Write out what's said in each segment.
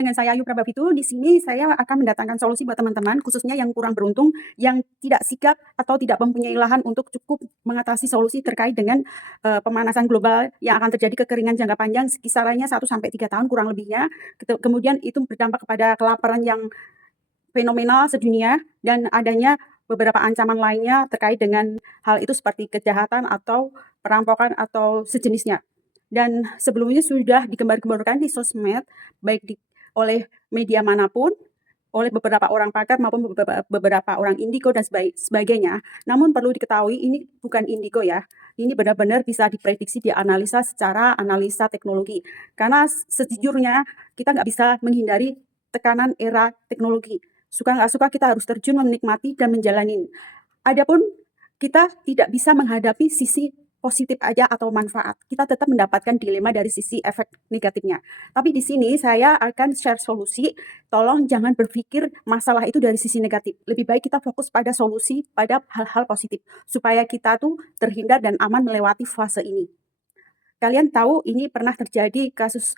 Dengan saya Ayu Prabamitu, di sini saya akan mendatangkan solusi buat teman-teman, khususnya yang kurang beruntung, yang tidak sigap atau tidak mempunyai lahan untuk cukup mengatasi solusi terkait dengan pemanasan global yang akan terjadi kekeringan jangka panjang kisarannya 1 sampai 3 tahun kurang lebihnya. Kemudian itu berdampak kepada kelaparan yang fenomenal sedunia dan adanya beberapa ancaman lainnya terkait dengan hal itu seperti kejahatan atau perampokan atau sejenisnya. Dan sebelumnya sudah digembar-gemborkan di sosmed, baik oleh media manapun, oleh beberapa orang pakar maupun beberapa orang indigo dan sebagainya. Namun perlu diketahui ini bukan indigo ya. Ini benar-benar bisa diprediksi, dianalisa secara analisa teknologi. Karena sejujurnya kita nggak bisa menghindari tekanan era teknologi. Suka nggak suka kita harus terjun menikmati dan menjalani. Adapun kita tidak bisa menghadapi sisi positif aja atau manfaat. Kita tetap mendapatkan dilema dari sisi efek negatifnya. Tapi di sini saya akan share solusi. Tolong jangan berpikir masalah itu dari sisi negatif. Lebih baik kita fokus pada solusi, pada hal-hal positif. Supaya kita tuh terhindar dan aman melewati fase ini. Kalian tahu ini pernah terjadi kasus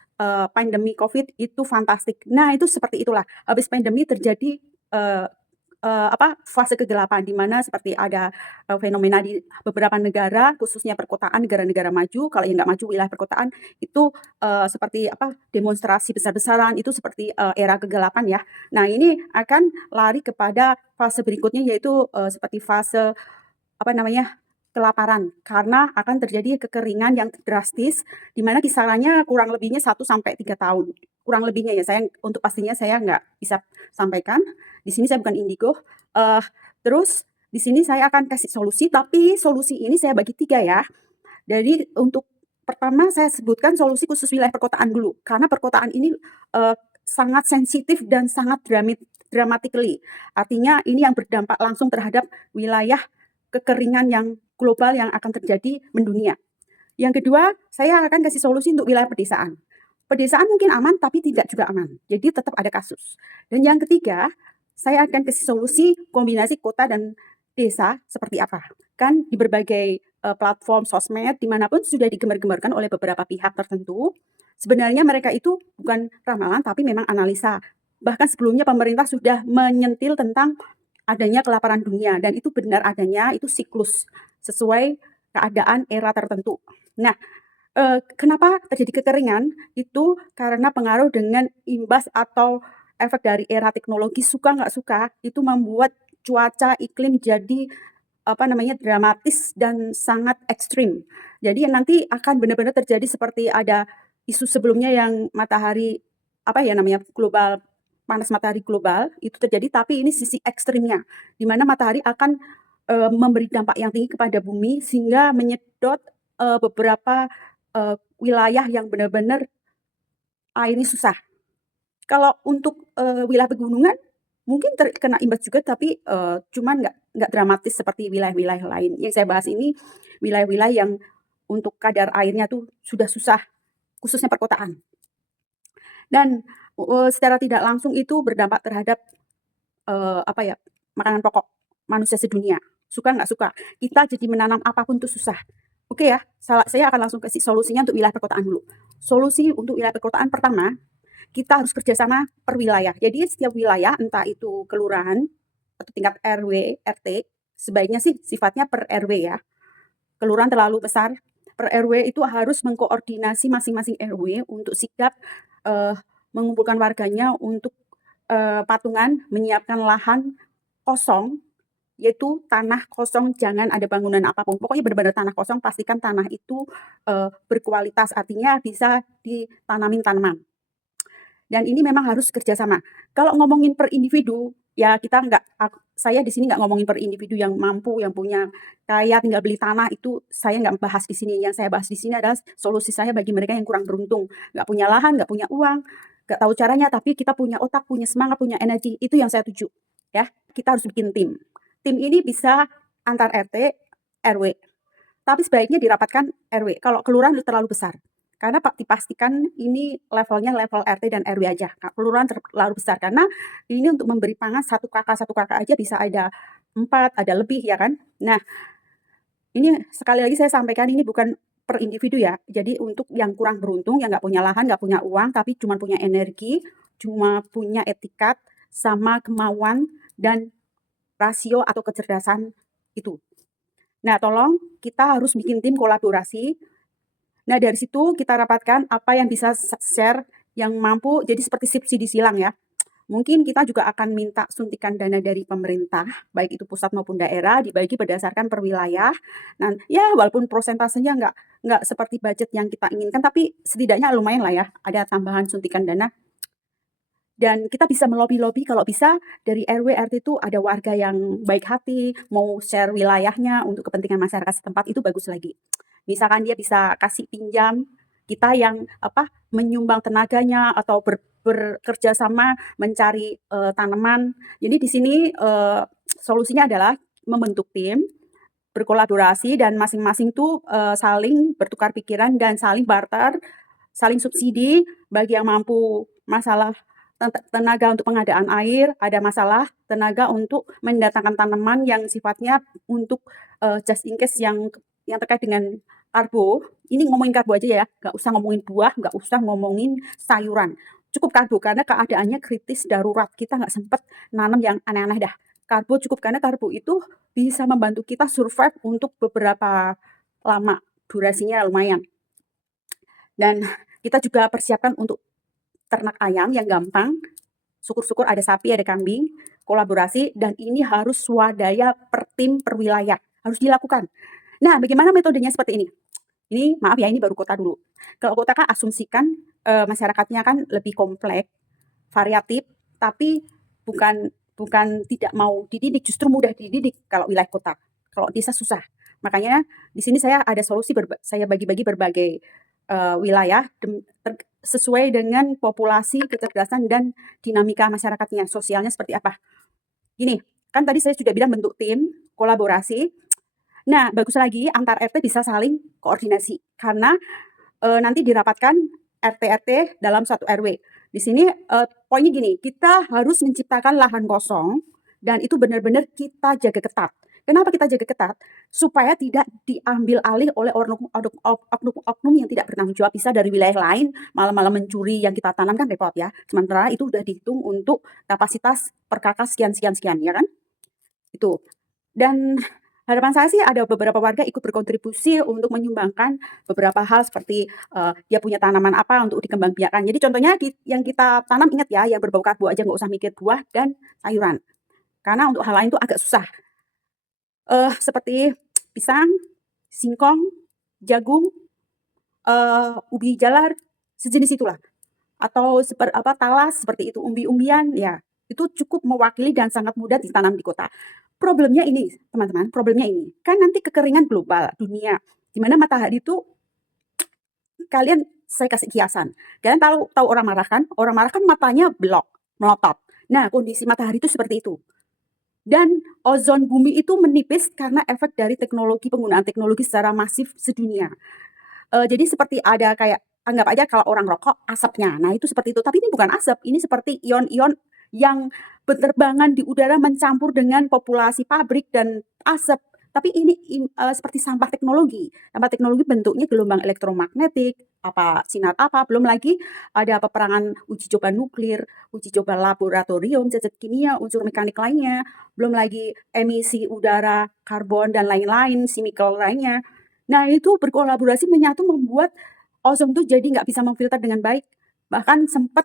pandemi COVID itu fantastik. Nah itu seperti itulah. Habis pandemi terjadi uh, fase kegelapan di mana seperti ada fenomena di beberapa negara, khususnya perkotaan, negara-negara maju. Kalau yang nggak maju wilayah perkotaan itu seperti demonstrasi besar-besaran itu seperti era kegelapan ya. Nah ini akan lari kepada fase berikutnya yaitu seperti fase kelaparan karena akan terjadi kekeringan yang drastis di mana kisarannya kurang lebihnya 1 sampai 3 tahun. Kurang lebihnya ya, saya untuk pastinya saya nggak bisa sampaikan. Di sini saya bukan indigo. Terus di sini saya akan kasih solusi, tapi solusi ini saya bagi 3 ya. Jadi untuk pertama saya sebutkan solusi khusus wilayah perkotaan dulu, karena perkotaan ini sangat sensitif dan sangat dramatically. Artinya ini yang berdampak langsung terhadap wilayah kekeringan yang global yang akan terjadi mendunia. Yang kedua, saya akan kasih solusi untuk wilayah pedesaan. Pedesaan mungkin aman, tapi tidak juga aman. Jadi tetap ada kasus. Dan yang ketiga, saya akan kasih solusi kombinasi kota dan desa seperti apa. Kan di berbagai platform sosmed, dimanapun sudah digembar-gemborkan oleh beberapa pihak tertentu. Sebenarnya mereka itu bukan ramalan, tapi memang analisa. Bahkan sebelumnya pemerintah sudah menyentil tentang adanya kelaparan dunia dan itu benar adanya, itu siklus sesuai keadaan era tertentu. Nah, kenapa terjadi kekeringan? Itu karena pengaruh dengan imbas atau efek dari era teknologi, suka nggak suka, itu membuat cuaca iklim jadi dramatis dan sangat ekstrim. Jadi nanti akan benar-benar terjadi seperti ada isu sebelumnya yang matahari global, panas matahari global itu terjadi, tapi ini sisi ekstrimnya di mana matahari akan memberi dampak yang tinggi kepada bumi sehingga menyedot beberapa wilayah yang benar-benar airnya susah. Kalau untuk wilayah pegunungan mungkin terkena imbas juga, tapi cuman nggak dramatis seperti wilayah-wilayah lain. Yang saya bahas ini wilayah-wilayah yang untuk kadar airnya tuh sudah susah, khususnya perkotaan. Dan secara tidak langsung itu berdampak terhadap makanan pokok manusia sedunia. Suka nggak suka, kita jadi menanam apapun tuh susah. Oke ya, saya akan langsung kasih solusinya untuk wilayah perkotaan dulu. Solusi untuk wilayah perkotaan pertama, kita harus kerjasama per wilayah. Jadi setiap wilayah, entah itu kelurahan atau tingkat RW, RT, sebaiknya sih sifatnya per RW ya. Kelurahan terlalu besar, per RW itu harus mengkoordinasi masing-masing RW untuk sikap mengumpulkan warganya untuk patungan menyiapkan lahan kosong, yaitu tanah kosong, jangan ada bangunan apapun. Pokoknya benar-benar tanah kosong, pastikan tanah itu berkualitas, artinya bisa ditanamin tanaman. Dan ini memang harus kerjasama. Kalau ngomongin per individu, ya saya di sini nggak ngomongin per individu yang mampu, yang punya kaya tinggal beli tanah, itu saya nggak bahas di sini. Yang saya bahas di sini adalah solusi saya bagi mereka yang kurang beruntung, nggak punya lahan, nggak punya uang, nggak tahu caranya, tapi kita punya otak, punya semangat, punya energi. Itu yang saya tuju. Ya, kita harus bikin tim. Tim ini bisa antar RT, RW. Tapi sebaiknya dirapatkan RW. Kalau kelurahan terlalu besar. Karena dipastikan ini levelnya level RT dan RW aja. Kelurahan terlalu besar karena ini untuk memberi pangan satu kakak aja bisa ada 4, ada lebih ya kan. Nah, ini sekali lagi saya sampaikan ini bukan per individu ya. Jadi untuk yang kurang beruntung, yang nggak punya lahan, nggak punya uang, tapi cuma punya energi, cuma punya etikat, sama kemauan dan rasio atau kecerdasan itu. Nah, tolong kita harus bikin tim kolaborasi. Nah, dari situ kita rapatkan apa yang bisa share yang mampu jadi seperti subsidi silang ya. Mungkin kita juga akan minta suntikan dana dari pemerintah, baik itu pusat maupun daerah, dibagi berdasarkan per wilayah. Nah, ya walaupun prosentasenya nggak seperti budget yang kita inginkan, tapi setidaknya lumayan lah ya, ada tambahan suntikan dana. Dan kita bisa melobi-lobi kalau bisa dari RW, RT itu ada warga yang baik hati, mau share wilayahnya untuk kepentingan masyarakat setempat, itu bagus lagi. Misalkan dia bisa kasih pinjam, kita yang menyumbang tenaganya atau bekerja sama mencari tanaman. Jadi di sini solusinya adalah membentuk tim, berkolaborasi dan masing-masing tuh saling bertukar pikiran dan saling barter, saling subsidi bagi yang mampu masalah tenaga untuk pengadaan air, ada masalah tenaga untuk mendatangkan tanaman yang sifatnya untuk just in case yang terkait dengan karbo. Ini ngomongin karbo aja ya, nggak usah ngomongin buah, nggak usah ngomongin sayuran. Cukup karbo karena keadaannya kritis darurat. Kita nggak sempet nanam yang aneh-aneh dah. Karbo cukup karena karbo itu bisa membantu kita survive untuk beberapa lama, durasinya lumayan. Dan kita juga persiapkan untuk ternak ayam yang gampang, syukur-syukur ada sapi, ada kambing, kolaborasi, dan ini harus swadaya per tim, per wilayah, harus dilakukan. Nah, bagaimana metodenya seperti ini? Ini maaf ya, ini baru kota dulu. Kalau kota kan asumsikan masyarakatnya kan lebih kompleks, variatif, tapi bukan bukan tidak mau dididik, justru mudah dididik kalau wilayah kota. Kalau desa susah. Makanya di sini saya ada solusi saya bagi-bagi berbagai wilayah sesuai dengan populasi, kecerdasan, dan dinamika masyarakatnya, sosialnya seperti apa. Gini, kan tadi saya sudah bilang bentuk tim, kolaborasi. Nah, bagus lagi antar RT bisa saling koordinasi karena nanti dirapatkan RT-RT dalam satu RW. Di sini poinnya gini, kita harus menciptakan lahan kosong dan itu benar-benar kita jaga ketat. Kenapa kita jaga ketat? Supaya tidak diambil alih oleh oknum yang tidak bertanggung jawab, bisa dari wilayah lain, malam-malam mencuri yang kita tanam kan repot ya. Sementara itu udah dihitung untuk kapasitas per kakak sekian, ya kan? Itu. Dan harapan saya sih ada beberapa warga ikut berkontribusi untuk menyumbangkan beberapa hal seperti dia punya tanaman apa untuk dikembangbiakkan. Jadi contohnya yang kita tanam ingat ya, yang berbau karbo aja nggak usah mikir buah dan sayuran. Karena untuk hal lain itu agak susah. Seperti pisang, singkong, jagung, ubi jalar, sejenis itulah. Atau talas seperti itu, umbi-umbian ya. Itu cukup mewakili dan sangat mudah ditanam di kota. Problemnya ini, teman-teman, problemnya ini. Kan nanti kekeringan global dunia, di mana matahari itu saya kasih kiasan. Kalian tahu orang marah kan? Orang marah kan matanya blok, melotot. Nah, kondisi matahari itu seperti itu. Dan ozon bumi itu menipis karena efek dari penggunaan teknologi secara masif sedunia. Jadi seperti ada kayak anggap aja kalau orang rokok asapnya. Nah, itu seperti itu. Tapi ini bukan asap, ini seperti ion-ion yang berterbangan di udara mencampur dengan populasi pabrik dan asap. Tapi ini seperti sampah teknologi. Sampah teknologi bentuknya gelombang elektromagnetik, sinar belum lagi ada peperangan uji coba nuklir, uji coba laboratorium, zat kimia, unsur mekanik lainnya, belum lagi emisi udara, karbon dan lain-lain, chemical lainnya. Nah, itu berkolaborasi menyatu membuat ozon itu jadi nggak bisa memfilter dengan baik. Bahkan sempat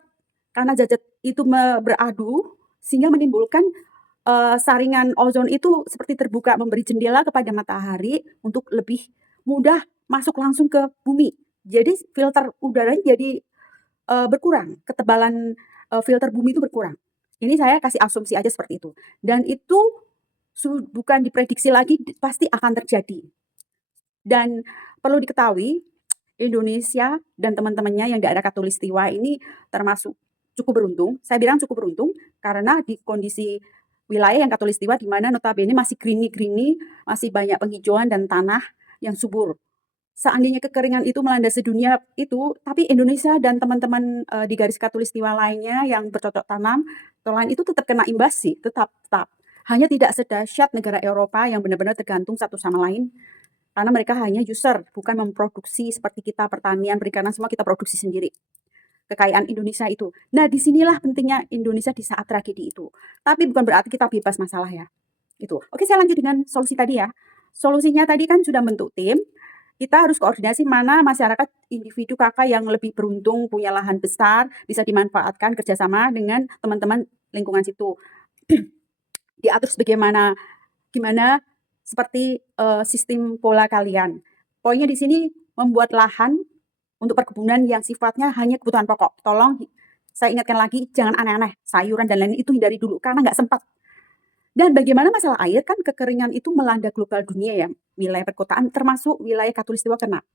karena zat itu beradu sehingga menimbulkan saringan ozon itu seperti terbuka memberi jendela kepada matahari untuk lebih mudah masuk langsung ke bumi. Jadi filter udaranya jadi berkurang, ketebalan filter bumi itu berkurang. Ini saya kasih asumsi aja seperti itu. Dan itu bukan diprediksi lagi, pasti akan terjadi. Dan perlu diketahui, Indonesia dan teman-temannya yang daerah Katulistiwa ini termasuk cukup beruntung. Saya bilang cukup beruntung karena di kondisi wilayah yang Katulistiwa di mana notabene masih greeny, masih banyak penghijauan dan tanah yang subur. Seandainya kekeringan itu melanda sedunia itu, tapi Indonesia dan teman-teman di garis Katulistiwa lainnya yang bercocok tanam atau lain itu tetap kena imbas sih, tetap. Hanya tidak sedahsyat negara Eropa yang benar-benar tergantung satu sama lain. Karena mereka hanya user, bukan memproduksi seperti kita pertanian, perikanan semua kita produksi sendiri. Kekayaan Indonesia itu. Nah, disinilah pentingnya Indonesia di saat tragedi itu. Tapi bukan berarti kita bebas masalah ya. Itu. Oke, saya lanjut dengan solusi tadi ya. Solusinya tadi kan sudah bentuk tim. Kita harus koordinasi mana masyarakat individu kakak yang lebih beruntung punya lahan besar bisa dimanfaatkan kerjasama dengan teman-teman lingkungan situ. Diatur sebagaimana gimana seperti sistem pola kalian. Poinnya di sini membuat lahan untuk perkebunan yang sifatnya hanya kebutuhan pokok. Tolong saya ingatkan lagi, jangan aneh-aneh. Sayuran dan lain itu hindari dulu karena nggak sempat. Dan bagaimana masalah air kan kekeringan itu melanda global dunia ya. Wilayah perkotaan termasuk wilayah Katulistiwa kena.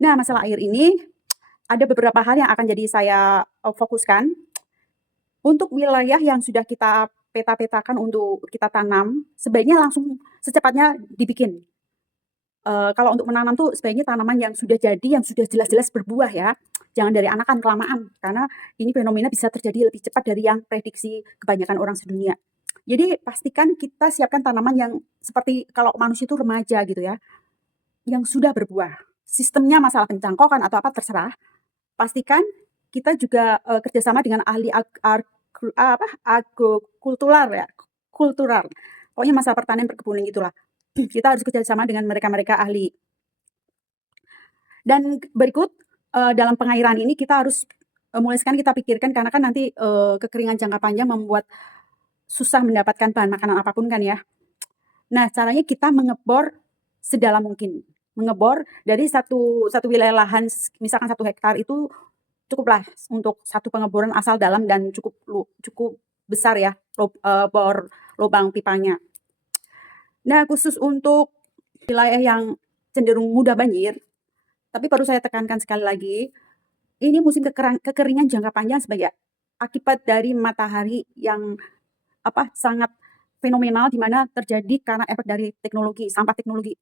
Nah, masalah air ini ada beberapa hal yang akan jadi saya fokuskan. Untuk wilayah yang sudah kita peta-petakan untuk kita tanam, sebaiknya langsung secepatnya dibikin. Kalau untuk menanam tuh sebaiknya tanaman yang sudah jadi, yang sudah jelas-jelas berbuah ya. Jangan dari anakan kelamaan, karena ini fenomena bisa terjadi lebih cepat dari yang prediksi kebanyakan orang sedunia. Jadi pastikan kita siapkan tanaman yang seperti kalau manusia itu remaja gitu ya, yang sudah berbuah. Sistemnya masalah pencangkokan atau apa terserah. Pastikan kita juga kerjasama dengan ahli agrokultural ya, kultural. Pokoknya masalah pertanian perkebunan gitulah. Kita harus kerjasama dengan mereka-mereka ahli. Dan berikut dalam pengairan ini kita harus mulai sekarang kita pikirkan karena kan nanti kekeringan jangka panjang membuat susah mendapatkan bahan makanan apapun kan ya. Nah, caranya kita mengebor sedalam mungkin. Mengebor dari satu wilayah lahan misalkan 1 hektar itu cukuplah untuk satu pengeboran asal dalam dan cukup besar ya bor lubang pipanya. Nah, khusus untuk wilayah yang cenderung mudah banjir, tapi perlu saya tekankan sekali lagi, ini musim kekeringan jangka panjang sebagai akibat dari matahari yang sangat fenomenal di mana terjadi karena efek dari teknologi, sampah teknologi.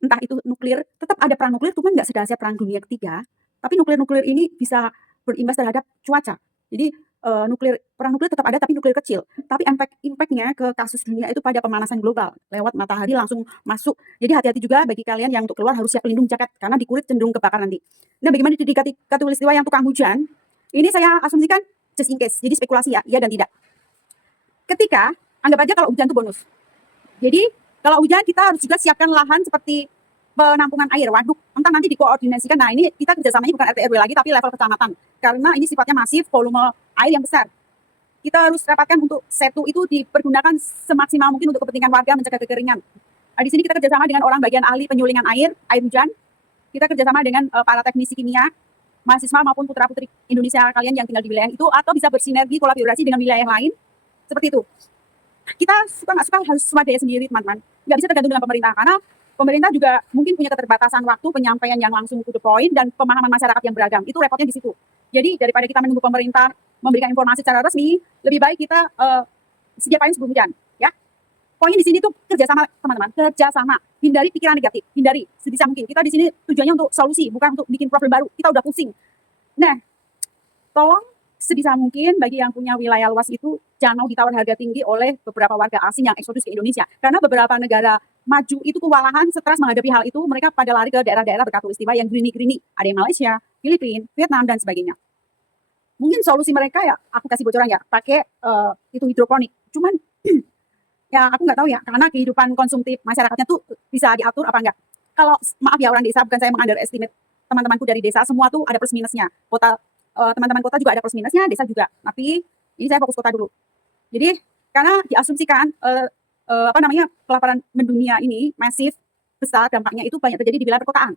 Entah itu nuklir, tetap ada perang nuklir, cuman nggak sedahsyat perang dunia ketiga. Tapi nuklir ini bisa berimbas terhadap cuaca. Jadi perang nuklir tetap ada, tapi nuklir kecil. Tapi impact-nya ke kasus dunia itu pada pemanasan global. Lewat matahari langsung masuk. Jadi hati-hati juga bagi kalian yang untuk keluar harus siap pelindung jaket, karena di kulit cenderung kebakar nanti. Nah, bagaimana di Katulistiwa yang tukang hujan? Ini saya asumsikan just in case. Jadi spekulasi ya, iya dan tidak. Ketika, anggap aja kalau hujan itu bonus. Jadi, kalau hujan kita harus juga siapkan lahan seperti penampungan air, waduk, entah nanti dikoordinasikan. Nah, ini kita kerjasamanya bukan RT RW lagi, tapi level kecamatan. Karena ini sifatnya masif, volume air yang besar. Kita harus rapatkan untuk setu itu dipergunakan semaksimal mungkin untuk kepentingan warga mencegah kekeringan. Nah, di sini kita kerjasama dengan orang bagian ahli penyulingan air hujan. Kita kerjasama dengan para teknisi kimia, mahasiswa maupun putra-putri Indonesia kalian yang tinggal di wilayah itu, atau bisa bersinergi kolaborasi dengan wilayah lain, seperti itu. Kita suka nggak suka harus swadaya sendiri teman-teman. Nggak bisa tergantung dengan pemerintah, karena pemerintah juga mungkin punya keterbatasan waktu, penyampaian yang langsung to the point, dan pemahaman masyarakat yang beragam. Itu repotnya di situ. Jadi daripada kita menunggu pemerintah memberikan informasi secara resmi, lebih baik kita sediakan sebelum hujan. Ya, poinnya di sini tuh kerjasama teman-teman, kerjasama. Hindari pikiran negatif, hindari sebisa mungkin. Kita di sini tujuannya untuk solusi, bukan untuk bikin problem baru. Kita udah pusing. Nah, tolong sebisa mungkin bagi yang punya wilayah luas itu jangan mau ditawar harga tinggi oleh beberapa warga asing yang eksodus ke Indonesia. Karena beberapa negara maju itu kewalahan stres menghadapi hal itu, mereka pada lari ke daerah-daerah berkatulistiwa yang grini-grini. Ada yang Malaysia, Filipina, Vietnam, dan sebagainya. Mungkin solusi mereka ya, aku kasih bocoran ya, pakai itu hidroponik. Cuman ya aku nggak tahu ya, karena kehidupan konsumtif masyarakatnya tuh bisa diatur apa enggak. Kalau maaf ya orang desa, bukan saya mengunderestimate teman-temanku dari desa, semua tuh ada plus minusnya. Kota teman-teman kota juga ada plus minusnya, desa juga. Tapi ini saya fokus kota dulu. Jadi karena diasumsikan kelaparan mendunia ini masif, besar, dampaknya itu banyak terjadi di wilayah perkotaan.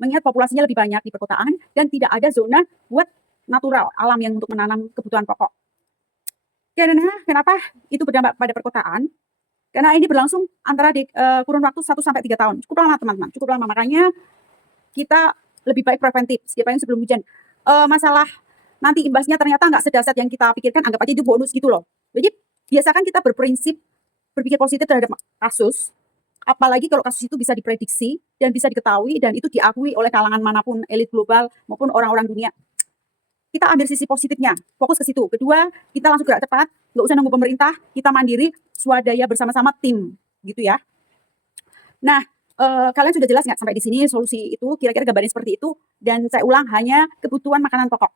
Mengingat populasinya lebih banyak di perkotaan dan tidak ada zona buat natural, alam yang untuk menanam kebutuhan pokok. Karena kenapa itu berdampak pada perkotaan? Karena ini berlangsung antara kurun waktu 1-3 tahun. Cukup lama teman-teman, cukup lama. Makanya kita lebih baik preventif, siapa yang sebelum hujan. Masalah nanti imbasnya ternyata nggak sedahsyat yang kita pikirkan, anggap aja itu bonus gitu loh. Jadi biasakan kita berprinsip berpikir positif terhadap kasus, apalagi kalau kasus itu bisa diprediksi dan bisa diketahui dan itu diakui oleh kalangan manapun, elit global maupun orang-orang dunia. Kita ambil sisi positifnya, fokus ke situ. Kedua, kita langsung gerak cepat, nggak usah nunggu pemerintah, kita mandiri, swadaya bersama-sama tim, gitu ya. Nah, Kalian sudah jelas nggak sampai di sini solusi itu kira-kira gambarnya seperti itu, dan saya ulang hanya kebutuhan makanan pokok.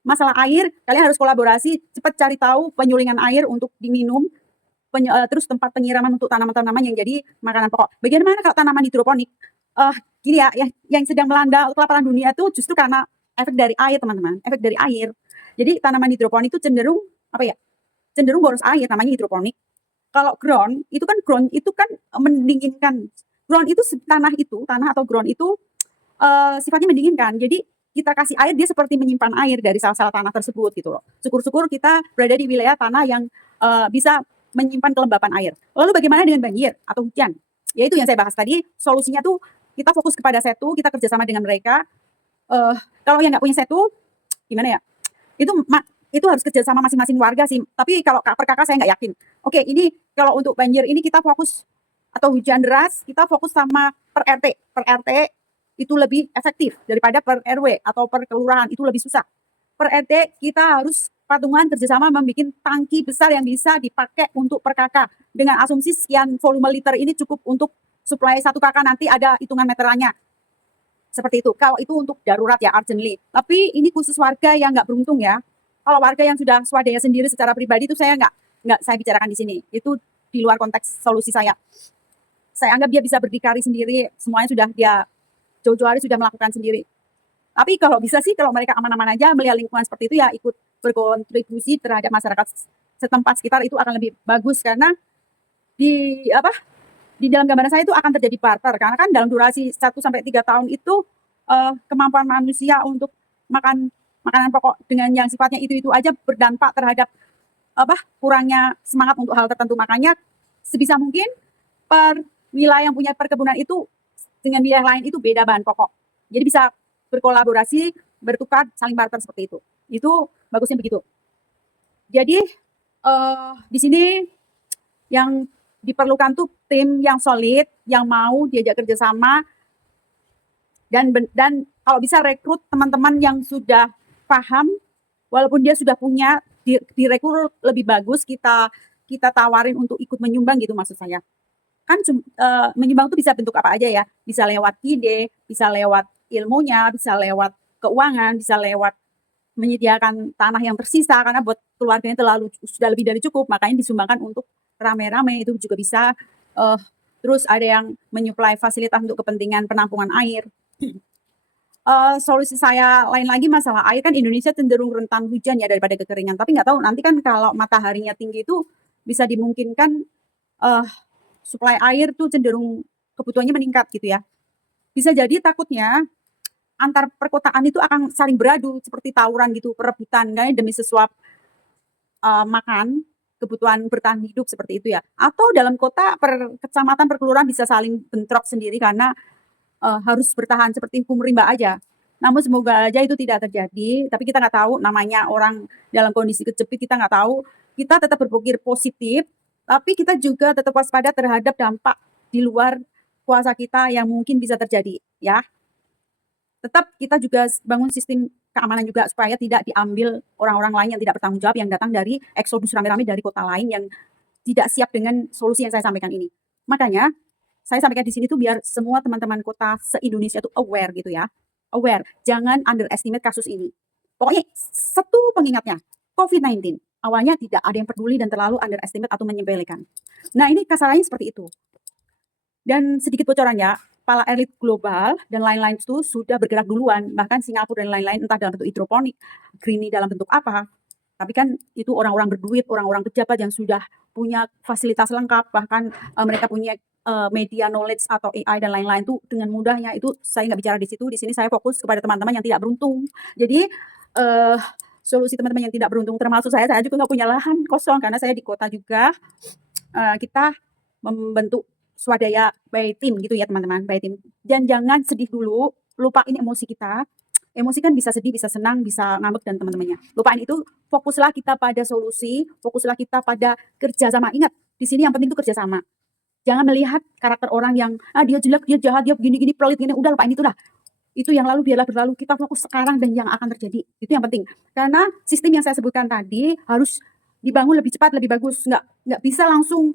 Masalah air, kalian harus kolaborasi, cepat cari tahu penyulingan air untuk diminum, terus tempat penyiraman untuk tanaman-tanaman yang jadi makanan pokok. Bagaimana kalau tanaman hidroponik? Gini ya, yang sedang melanda kelaparan dunia itu justru karena efek dari air, teman-teman, efek dari air. Jadi tanaman hidroponik itu cenderung apa ya? Cenderung boros air, namanya hidroponik. Kalau ground itu kan mendinginkan. Ground itu tanah atau ground itu sifatnya mendinginkan. Jadi kita kasih air, dia seperti menyimpan air dari sel-sel tanah tersebut gitu loh. Syukur-syukur kita berada di wilayah tanah yang bisa menyimpan kelembapan air. Lalu bagaimana dengan banjir atau hujan? Ya itu yang saya bahas tadi. Solusinya tuh kita fokus kepada setu, kita kerjasama dengan mereka. Kalau yang nggak punya setu, gimana ya? Itu harus kerjasama masing-masing warga sih. Tapi kalau per kakak saya nggak yakin. Oke, ini kalau untuk banjir ini kita fokus, atau hujan deras, kita fokus sama per RT. Per RT itu lebih efektif daripada per RW atau per kelurahan, itu lebih susah. Per RT kita harus patungan kerjasama membuat tangki besar yang bisa dipakai untuk per kakak. Dengan asumsi sekian volume liter ini cukup untuk suplai satu kakak, nanti ada hitungan meterannya. Seperti itu. Kalau itu untuk darurat ya, urgently. Tapi ini khusus warga yang nggak beruntung ya. Kalau warga yang sudah swadaya sendiri secara pribadi itu saya nggak saya bicarakan di sini. Itu di luar konteks solusi saya. Saya anggap dia bisa berdikari sendiri, semuanya sudah dia jauh-jauh hari sudah melakukan sendiri. Tapi kalau bisa sih, kalau mereka aman-aman aja melihat lingkungan seperti itu, ya ikut berkontribusi terhadap masyarakat setempat sekitar, itu akan lebih bagus. Karena di dalam gambaran saya itu akan terjadi barter, karena kan dalam durasi 1-3 tahun itu kemampuan manusia untuk makan makanan pokok dengan yang sifatnya itu aja berdampak terhadap kurangnya semangat untuk hal tertentu. Makanya sebisa mungkin per wilayah yang punya perkebunan itu dengan wilayah lain itu beda bahan pokok. Jadi bisa berkolaborasi, bertukar, saling barter seperti itu. Itu bagusnya begitu. Jadi di sini yang diperlukan tuh tim yang solid, yang mau diajak kerjasama, dan kalau bisa rekrut teman-teman yang sudah paham, walaupun dia sudah punya, direkrut lebih bagus, kita tawarin untuk ikut menyumbang gitu maksud saya. Kan menyumbang itu bisa bentuk apa aja ya, bisa lewat ide, bisa lewat ilmunya, bisa lewat keuangan, bisa lewat menyediakan tanah yang tersisa karena buat keluarganya sudah lebih dari cukup, makanya disumbangkan untuk rame-rame, itu juga bisa. Terus ada yang menyuplai fasilitas untuk kepentingan penampungan air. Solusi saya lain lagi masalah air, kan Indonesia cenderung rentan hujan ya daripada kekeringan, tapi nggak tahu nanti kan kalau mataharinya tinggi itu bisa dimungkinkan suplai air tuh cenderung kebutuhannya meningkat gitu ya. Bisa jadi takutnya antar perkotaan itu akan saling beradu seperti tawuran gitu, perebutan kan demi sesuap makan, kebutuhan bertahan hidup seperti itu ya. Atau dalam kota per kecamatan, per kelurahan bisa saling bentrok sendiri karena harus bertahan seperti hukum rimba aja. Namun semoga aja itu tidak terjadi, tapi kita nggak tahu, namanya orang dalam kondisi kejepit, kita nggak tahu. Kita tetap berpikir positif, tapi kita juga tetap waspada terhadap dampak di luar kuasa kita yang mungkin bisa terjadi ya. Tetap kita juga bangun sistem keamanan juga supaya tidak diambil orang-orang lain yang tidak bertanggung jawab, yang datang dari eksodus rame-rame dari kota lain yang tidak siap dengan solusi yang saya sampaikan ini. Makanya saya sampaikan di sini tuh biar semua teman-teman kota se-Indonesia tuh aware gitu ya. Aware, jangan underestimate kasus ini. Pokoknya satu pengingatnya, COVID-19. Awalnya tidak ada yang peduli dan terlalu underestimate atau menyepelekan. Nah, ini kasarannya seperti itu. Dan sedikit bocoran ya, para elit global dan lain-lain itu sudah bergerak duluan. Bahkan Singapura dan lain-lain, entah dalam bentuk hidroponik, greeny dalam bentuk apa. Tapi kan itu orang-orang berduit, orang-orang pejabat yang sudah punya fasilitas lengkap, bahkan mereka punya media knowledge atau AI dan lain-lain tuh dengan mudahnya. Itu saya nggak bicara di situ. Di sini saya fokus kepada teman-teman yang tidak beruntung. Jadi solusi teman-teman yang tidak beruntung, termasuk saya juga nggak punya lahan kosong karena saya di kota juga. Kita membentuk swadaya by team gitu ya teman-teman, by team. Dan jangan sedih dulu, lupain emosi kita. Emosi kan bisa sedih, bisa senang, bisa ngambek dan teman-temannya. Lupain itu, fokuslah kita pada solusi, fokuslah kita pada kerjasama. Ingat, di sini yang penting itu kerjasama. Jangan melihat karakter orang yang dia jelek, dia jahat, dia gini-gini, pelit gini. Udah lupain itulah. Itu yang lalu biarlah berlalu. Kita fokus sekarang dan yang akan terjadi. Itu yang penting. Karena sistem yang saya sebutkan tadi harus dibangun lebih cepat, lebih bagus. Nggak bisa langsung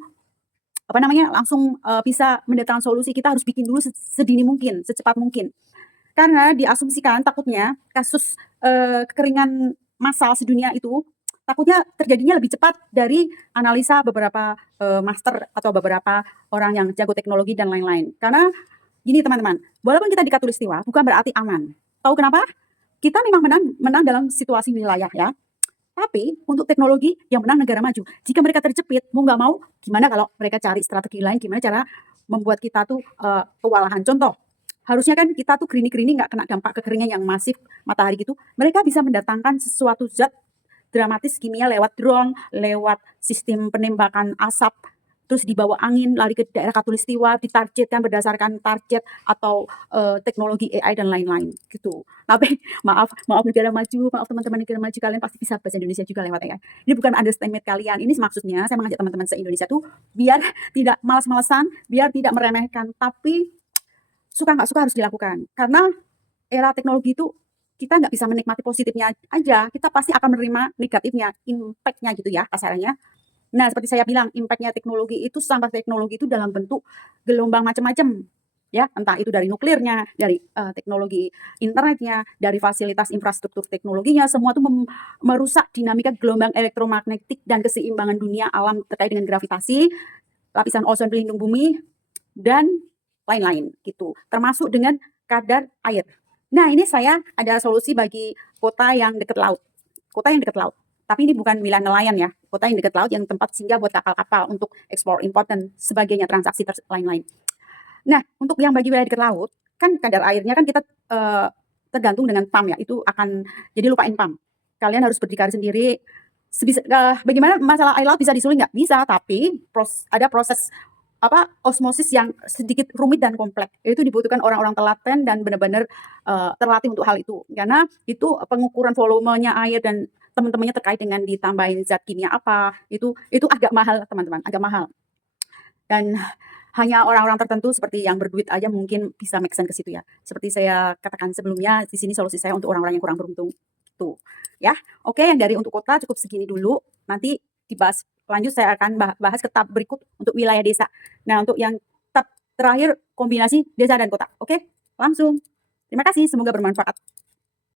apa namanya, langsung, bisa mendatangkan solusi, kita harus bikin dulu sedini mungkin, secepat mungkin. Karena diasumsikan takutnya kasus, kekeringan massal sedunia itu, takutnya terjadinya lebih cepat dari analisa beberapa, master atau beberapa orang yang jago teknologi dan lain-lain. Karena gini teman-teman, walaupun kita di Khatulistiwa bukan berarti aman. Tahu kenapa? Kita memang menang menang dalam situasi wilayah ya, tapi untuk teknologi yang menang negara maju. Jika mereka terjepit, mau nggak mau, gimana kalau mereka cari strategi lain, gimana cara membuat kita tuh kewalahan. Contoh, harusnya kan kita tuh grini-grini nggak kena dampak kekeringan yang masif matahari gitu. Mereka bisa mendatangkan sesuatu zat dramatis kimia lewat drone, lewat sistem penembakan asap, terus dibawa angin, lari ke daerah Khatulistiwa, ditargetkan berdasarkan target atau teknologi AI dan lain-lain gitu. Tapi maaf negara maju, maaf teman-teman negara maju, kalian pasti bisa bahasa Indonesia juga lewat AI. Ini bukan understatement kalian, ini maksudnya saya mengajak teman-teman se-Indonesia tuh biar tidak malas-malasan, biar tidak meremehkan, tapi suka nggak suka harus dilakukan. Karena era teknologi itu kita nggak bisa menikmati positifnya aja, kita pasti akan menerima negatifnya, impact-nya gitu ya kasarnya. Nah, seperti saya bilang, impact-nya teknologi itu sampah teknologi itu dalam bentuk gelombang macam-macam, ya, entah itu dari nuklirnya, dari teknologi internetnya, dari fasilitas infrastruktur teknologinya, semua itu merusak dinamika gelombang elektromagnetik dan keseimbangan dunia alam terkait dengan gravitasi, lapisan ozon pelindung bumi, dan lain-lain gitu. Termasuk dengan kadar air. Nah, ini saya ada solusi bagi kota yang dekat laut. Kota yang dekat laut. Tapi ini bukan wilayah nelayan ya. Kota yang dekat laut yang tempat singgah buat kapal-kapal untuk ekspor impor dan sebagainya, transaksi lain-lain. Nah, untuk yang bagi wilayah dekat laut, kan kadar airnya kan kita tergantung dengan pam ya. Itu akan jadi lupain pam. Kalian harus berdikari sendiri. Bagaimana masalah air laut bisa disuling nggak? Bisa, tapi ada proses osmosis yang sedikit rumit dan kompleks. Itu dibutuhkan orang-orang telaten dan benar-benar terlatih untuk hal itu. Karena itu pengukuran volumenya air dan teman-temannya terkait dengan ditambahin zat kimia apa, itu agak mahal teman-teman, agak mahal. Dan hanya orang-orang tertentu seperti yang berduit aja mungkin bisa make sense ke situ ya. Seperti saya katakan sebelumnya, di sini solusi saya untuk orang-orang yang kurang beruntung. Tuh, ya. Oke, yang dari untuk kota cukup segini dulu. Nanti dibahas lanjut, saya akan bahas ke tab berikut untuk wilayah desa. Nah, untuk yang tab terakhir kombinasi desa dan kota. Oke, langsung. Terima kasih, semoga bermanfaat.